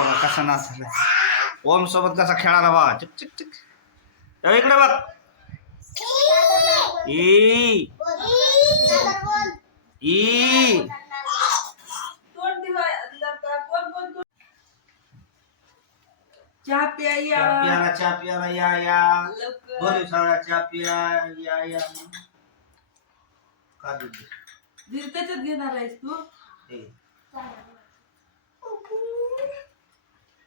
बघा कसा नाचला ओम सोबत कसा खेळाला बघा चिक चिक चिक. इकडे बघ. ई. ई. प्याला चहा प्याला या या. बोलू सगळा चहा पिया या या. का त्याच्यात घेणार आहेस तू.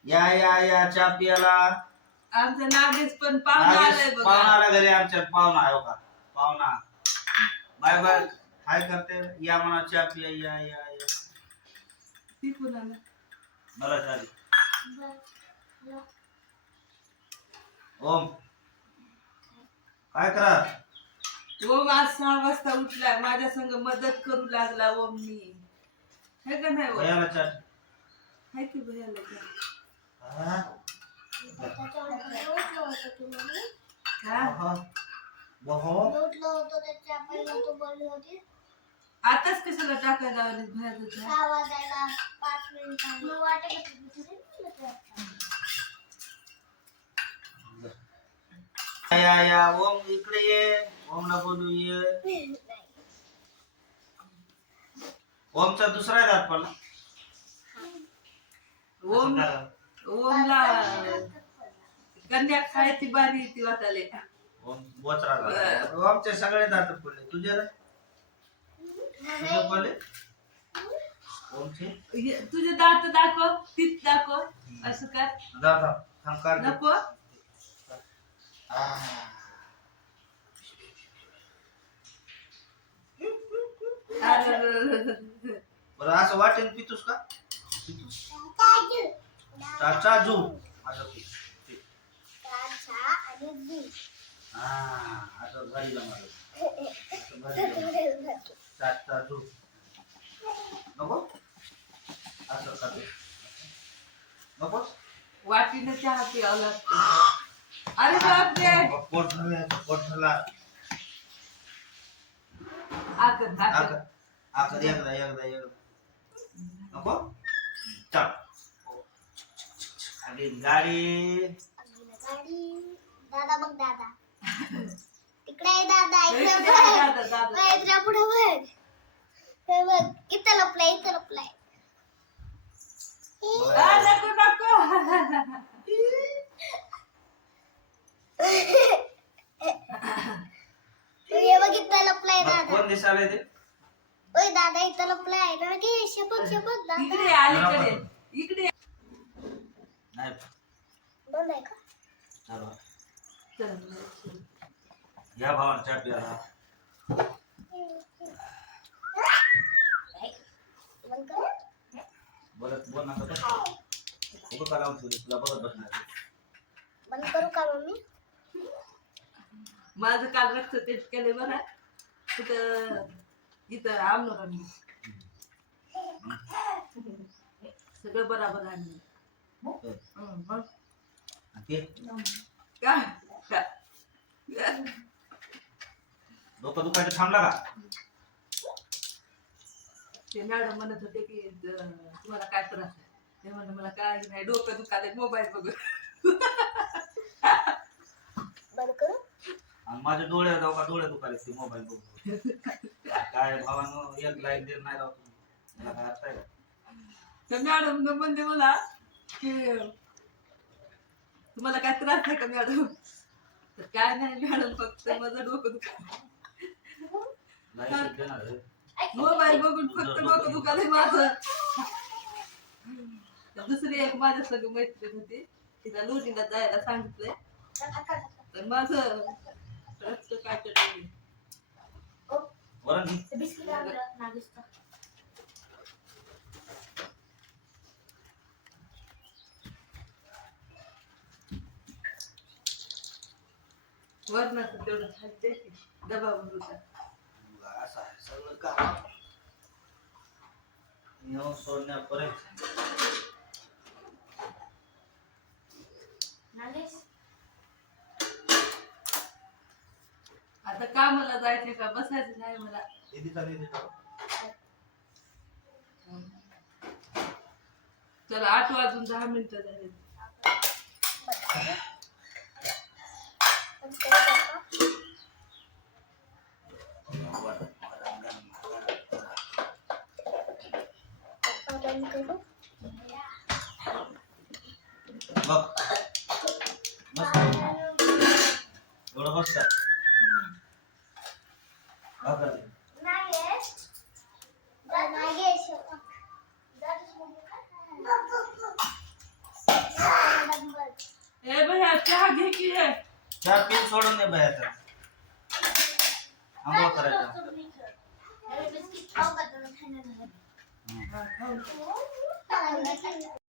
या या या चहा पियाला. आमचं नागेश पण पाहुणा आलाय बघा. पाहुणाला घरी आमच्या पाहुणा आहे हो का पाहुणा. Bye bye. काय करते. या म्हणा चहा पिया या या या. ती मला चहा दे. ओम. काय करा? ओम आज सहा वाजता उठलाय माझ्या संग मदत करू लागला ओमनी. हे का नाही ओम? भैयाला दे. हाय की भैयाला चहा? हा? हा? बहो. बहो. आताच कशाला टाकायला लावलीस भैयाचं चहा या या या ओम इकडे ये ओमला बोलू ये ओमचा दुसरा आहे दात पडला ओम ओमला कन्या खायची बारी ती वाटाले ओम बोचरा दात. ओमचे सगळे दात पडले तुझे रे? तुझे पडले ओमचे? हे, तुझे दात दाखव तीच दाखव असं काय जा थांब काढ दे. नको. आह. अरे, बरं असं वाटेल पितूस का? पितूस. चाचा जू असं पी. पी. हा असं घरी जमाल असं घरी जमाल चाचा जू नको असं खातो नको वाटीनं चहा प्यावं लागतं अरे बापरे पोट भरलं, पोट भरला आकत आकत आकर आकर एकदा एकदा एकदा नको चल आणि गाडी दादा बघ दादा तिकडे आहे दादा इकडे बघ. इकडे पुढे बघ. हे बघ इथं लपलाय इथं लपलाय. आ, नको नको. हे बघ इथं लपलाय मग दादा. कोण दिसायला ते ओय दादा इथं लपलाय. ना की शपथ शपथ दादा. इकडे अलीकडे. इकडे नाही बंद आहे का? चला चल. या भावाला चहा प्यायला. बंद कर बोलत बोल ना बस उभं का लावून ठेवली तुला बघत बसणार बंद करू का मम्मी? माझं काल रक्त टेस्ट केले बरं तिथं इथं आमनं सगळं बराबर आणलं. हं? डोकं दुखायचं थांबला का? ते मॅडम म्हणत होते की ज- तुम्हाला काय त्रास आहे? ते म्हणलं मला काय नाही डोकं दुखाले मोबाईल बघ. बंद करू? आणि माझे डोळे जाऊ का डोळे दुखाले ते मोबाईल बघून. काय भावानो एक लाइट देत नाही राव तुम्ही. मला काय अर्थ आहे? का? तर मॅडम म्हणजे मला की तुम्हाला काय त्रास आहे का मॅडम? तर काय नाही मॅडम फक्त माझं डोकं दुखा. मोबाईल बघून फक्त डोकं दुखालंय माझं. दुसरी एक माझ्या सगळं मैत्रीण होती. तिला लोणीला जायला सांगितलंय. तर माझं रक्त काय वरणाचं तेवढं खायचं डबा भरून असं आहे सगळं काम. येऊन सोडण्यापर्यंत. आता कामाला जायचे का? बसायचं नाही मला. दीदी चालली तिथं चला आठ वाजून दहा मिनिटं झाली बंद करू बघ मस्त एवढं मस्त भाकर दे. नागेश नागेश ए भैया चहा घे की रे चार पीस सोडून दे बाहेर आंघोळ करायचं बिस्किट खाऊ का 嗯，好好，我打。